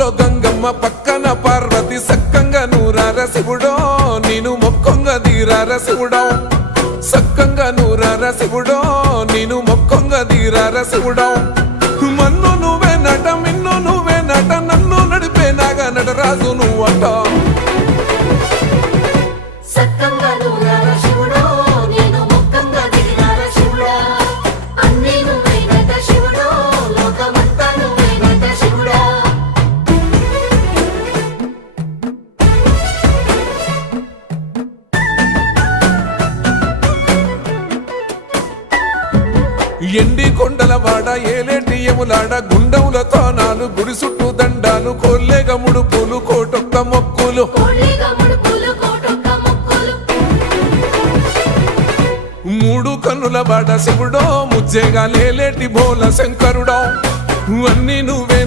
ఊళ్ళో గంగమ్మ పక్కన పార్వతి సక్కంగా నూరార శివుడో నేను మొక్కంగా తీరార శివుడో సక్కంగా నూరార శివుడో నేను మొక్కంగా తీరార శివుడో మన్ను నువ్వే నట మిన్ను నువ్వే నట నన్ను నడిపే నాగా నటరాజు నువ్వట ఎండి కొండల వాడ ఏలేటి యములాడ గుండముల తోనాలు గుడి చుట్టూ దండాలు కోల్లేగ ముడుపులు కోటొక్క మొక్కులు మూడు కన్నుల వాడ శివుడో ముజ్జేగా లేలేటి బోల శంకరుడో అన్ని నువ్వే